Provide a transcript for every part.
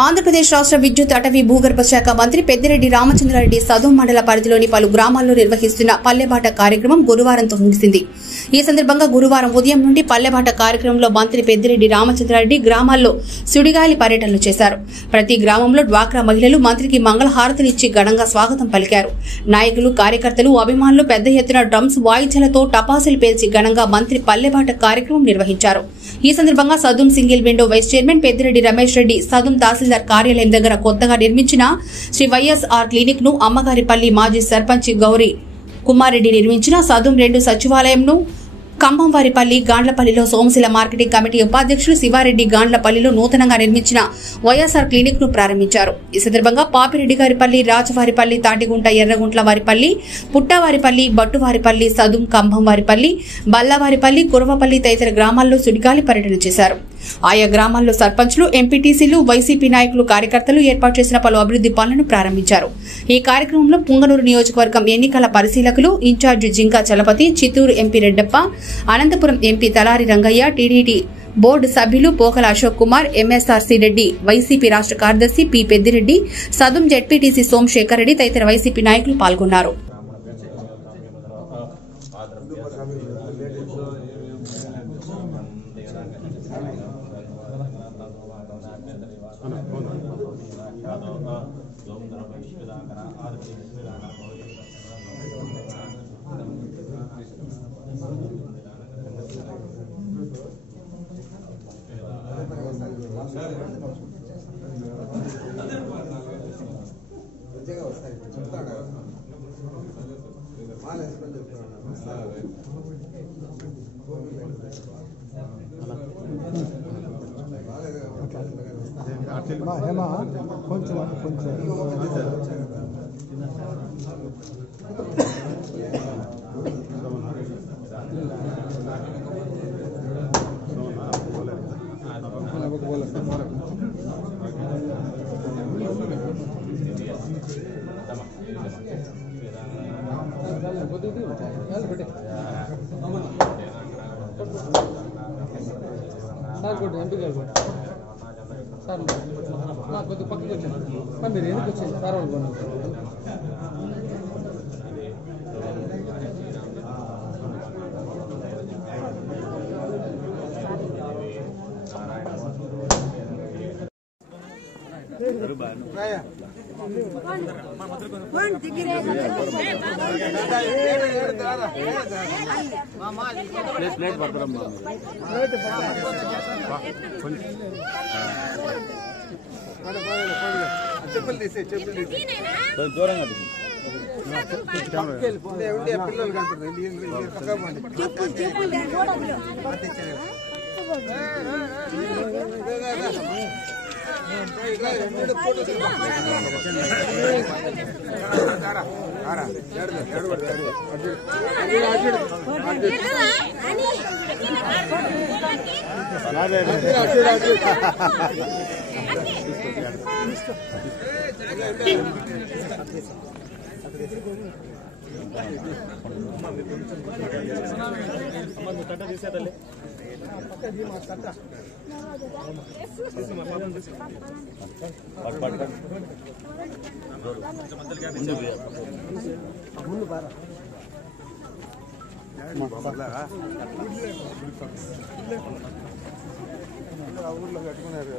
ఆంధ్రప్రదేశ్ రాష్ట్ర విద్యుత్ అటవీ భూగర్భ శాఖ మంత్రి పెద్దిరెడ్డి రామచంద్రారెడ్డి సదుం మండల పరిధిలోని పలు గ్రామాల్లో నిర్వహిస్తున్న పల్లెబాట కార్యక్రమం గురువారంతో ముగిసింది. ఈ సందర్భంగా గురువారం ఉదయం నుండి పల్లెబాట కార్యక్రమంలో మంత్రి పెద్దిరెడ్డి రామచంద్రారెడ్డి గ్రామాల్లో సుడిగాలి పర్యటనలు చేశారు. ప్రతి గ్రామంలో డ్వాక్రా మహిళలు మంత్రికి మంగళహారతులిచ్చి ఘనంగా స్వాగతం పలికారు. నాయకులు, కార్యకర్తలు, అభిమానులు పెద్ద ఎత్తున డ్రమ్స్, వాయిద్యాలతో టపాసులు పేల్చి ఘనంగా మంత్రి పల్లెబాట కార్యక్రమం నిర్వహించారు. ఈ సందర్భంగా Sadum single window vice chairman Peddireddy Ramesh Reddy Sadum తహసీల్దార్ కార్యాలయం దగ్గర కొత్తగా నిర్మించిన శ్రీ వైఎస్ఆర్ క్లినిక్ ను, అమ్మగారిపల్లి మాజీ సర్పంచ్ గౌరీ కుమారెడ్డి నిర్మించిన సదుం 2 సచివాలయంను, కంభంవారిపల్లి, గాండ్లపల్లిలో సోమశిల మార్కెటింగ్ కమిటీ ఉపాధ్యక్షులు శివారెడ్డి గాండ్లపల్లిలో నూతనంగా నిర్మించిన వైఎస్ఆర్ క్లినిక్ ను ప్రారంభించారు. ఈ సందర్భంగా పాపిరెడ్డి గారిపల్లి, రాజవారిపల్లి, తాటిగుంట, ఎర్రగుంట్ల వారిపల్లి, పుట్టవారిపల్లి, బట్టువారిపల్లి, సదుం, కంభంవారిపల్లి, బల్లవారిపల్లి, కురవపల్లి తదితర గ్రామాల్లో సుడిగాలి పర్యటన చేశారు. ఆయా గ్రామాల్లో సర్పంచ్లు, ఎంపీటీసీలు, వైసీపీ నాయకులు, కార్యకర్తలు ఏర్పాటు చేసిన పలు అభివృద్ది పనులను ప్రారంభించారు. ఈ కార్యక్రమంలో పుంగనూరు నియోజకవర్గం ఎన్నికల పరిశీలకులు ఇన్ఛార్జి Jinka Chalapathi, Chittoor MP Reddappa, Anantapur MP Talari Rangaiah, TDT board సభ్యులు పోకల అశోక్ కుమార్, ఎంఎస్ఆర్సీ రెడ్డి, వైసీపీ రాష్ట్ర కార్యదర్శి పి పెద్దిరెడ్డి, సదుం జెడ్పీటీసీ సోమశేఖర్ రెడ్డి తదితర వైసీపీ నాయకులు పాల్గొన్నారు. కొద్ది పక్కకి వచ్చాను మీరు ఎందుకు వచ్చారు సార్ వాళ్ళు ప్లేట్ పడతారమ్మా చెప్పులు తీసే దూరంగా పిల్లలు కట్టుకున్నారు.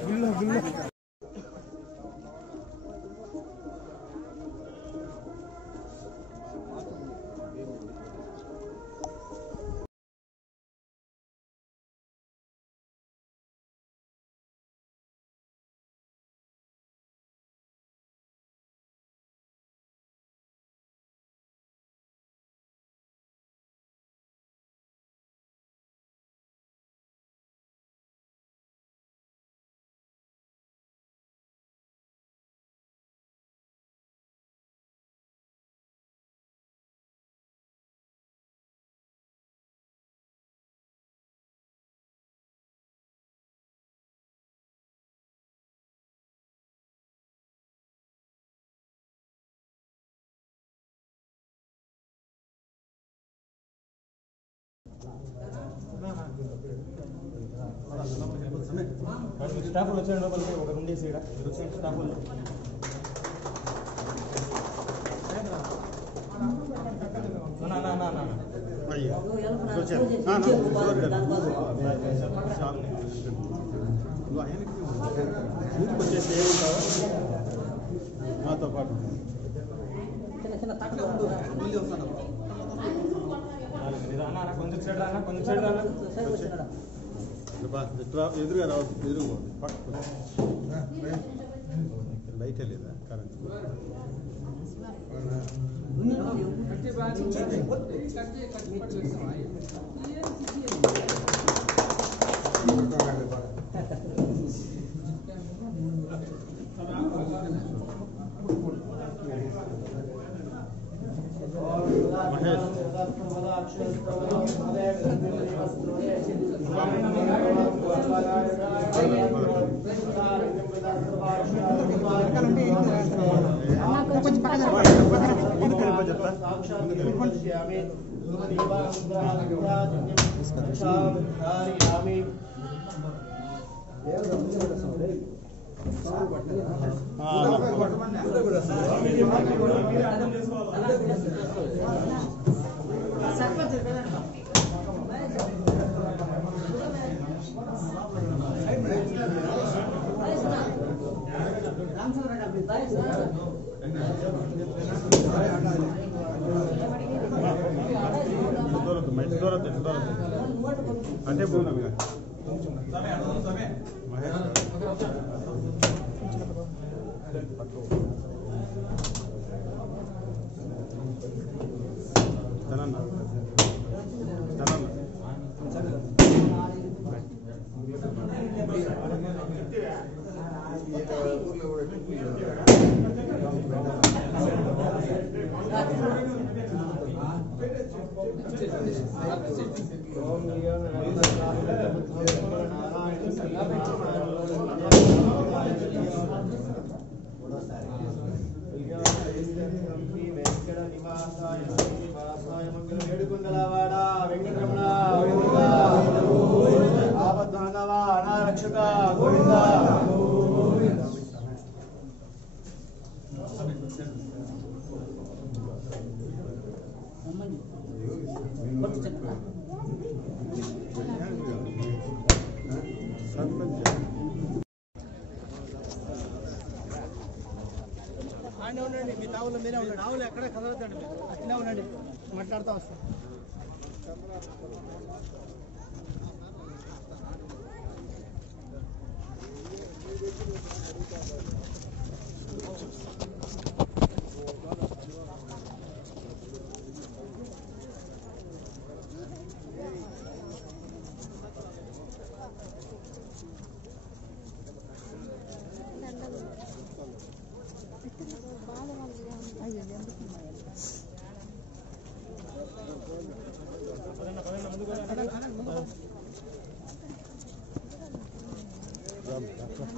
స్టాఫ్ వచ్చాడు లోపలికి ఒక ఉండేసి స్టాఫ్ వచ్చేసి ఏముంటావా నాతో పాటు కొంచెం సైడ్ ఎదురుగా రావద్దు ఎదురుగా పక్కకు లైట్ లేదా కరెంట్ అంటే ఉండండి మీ తావులో మీరే ఉండండి ఆవులు ఎక్కడ కదలదండి అట్లా ఉండండి మాట్లాడుతూ వస్తాం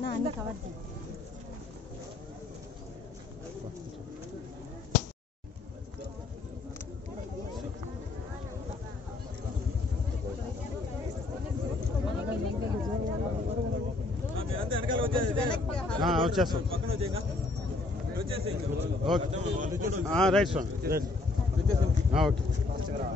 అన్ని కవర్ చేయి వచ్చేస్తాం ఓకే రైట్ స్వామి ఓకే